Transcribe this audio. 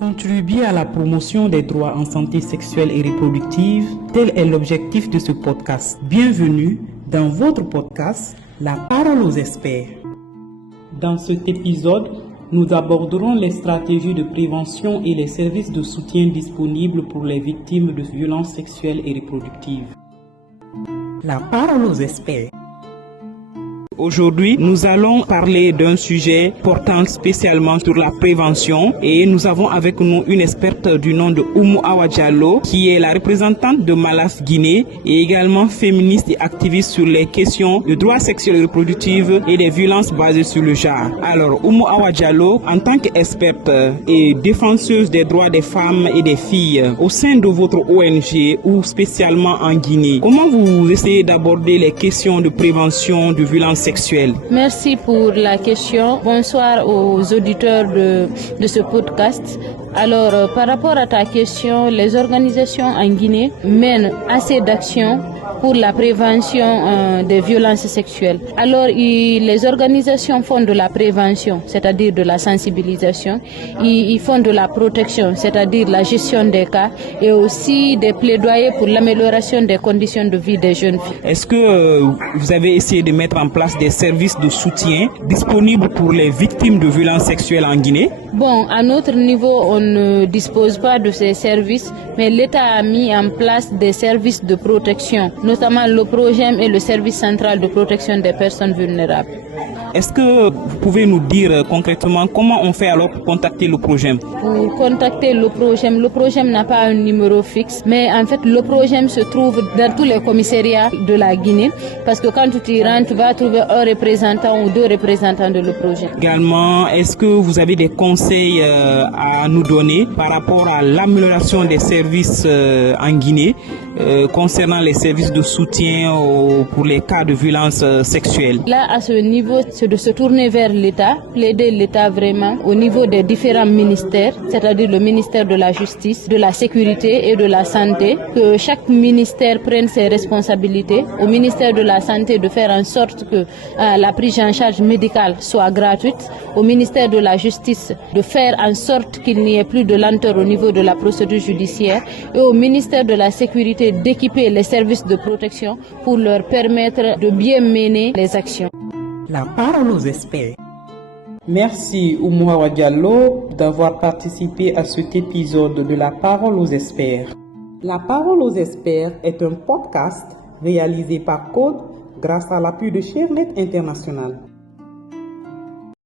Contribuer à la promotion des droits en santé sexuelle et reproductive, tel est l'objectif de ce podcast. Bienvenue dans votre podcast, La parole aux experts. Dans cet épisode, nous aborderons les stratégies de prévention et les services de soutien disponibles pour les victimes de violences sexuelles et reproductives. La parole aux experts. Aujourd'hui, nous allons parler d'un sujet portant spécialement sur la prévention et nous avons avec nous une experte du nom de Oumou Awa Diallo qui est la représentante de Malas Guinée et également féministe et activiste sur les questions de droits sexuels et reproductifs et des violences basées sur le genre. Alors, Oumou Awa Diallo, en tant qu'experte et défenseuse des droits des femmes et des filles au sein de votre ONG ou spécialement en Guinée, comment vous essayez d'aborder les questions de prévention de violences sexuelles? Merci pour la question. Bonsoir aux auditeurs de ce podcast. Alors, par rapport à ta question, les organisations en Guinée mènent assez d'actions pour la prévention des violences sexuelles. Alors, les organisations font de la prévention, c'est-à-dire de la sensibilisation. Ils font de la protection, c'est-à-dire la gestion des cas et aussi des plaidoyers pour l'amélioration des conditions de vie des jeunes filles. Est-ce que vous avez essayé de mettre en place des services de soutien disponibles pour les victimes de violences sexuelles en Guinée? Bon, à notre niveau, on ne dispose pas de ces services, mais l'État a mis en place des services de protection, notamment le PROGEM et le service central de protection des personnes vulnérables. Est-ce que vous pouvez nous dire concrètement comment on fait alors pour contacter le PROGEM? Pour contacter le PROGEM n'a pas un numéro fixe, mais en fait le PROGEM se trouve dans tous les commissariats de la Guinée, parce que quand tu y rentres, tu vas trouver un représentant ou deux représentants de le PROGEM. Également, est-ce que vous avez des conseils à nous donner par rapport à l'amélioration des services en Guinée concernant les services de soutien pour les cas de violence sexuelle? Là, à ce niveau, c'est de se tourner vers l'État, plaider l'État vraiment au niveau des différents ministères, c'est-à-dire le ministère de la Justice, de la Sécurité et de la Santé, que chaque ministère prenne ses responsabilités. Au ministère de la Santé, de faire en sorte que la prise en charge médicale soit gratuite. Au ministère de la Justice, de faire en sorte qu'il n'y ait plus de lenteur au niveau de la procédure judiciaire. Et au ministère de la Sécurité, d'équiper les services de protection pour leur permettre de bien mener les actions. La parole aux experts. Merci Oumou Awa Diallo d'avoir participé à cet épisode de La parole aux experts. La parole aux experts est un podcast réalisé par Code grâce à l'appui de ShareNet International.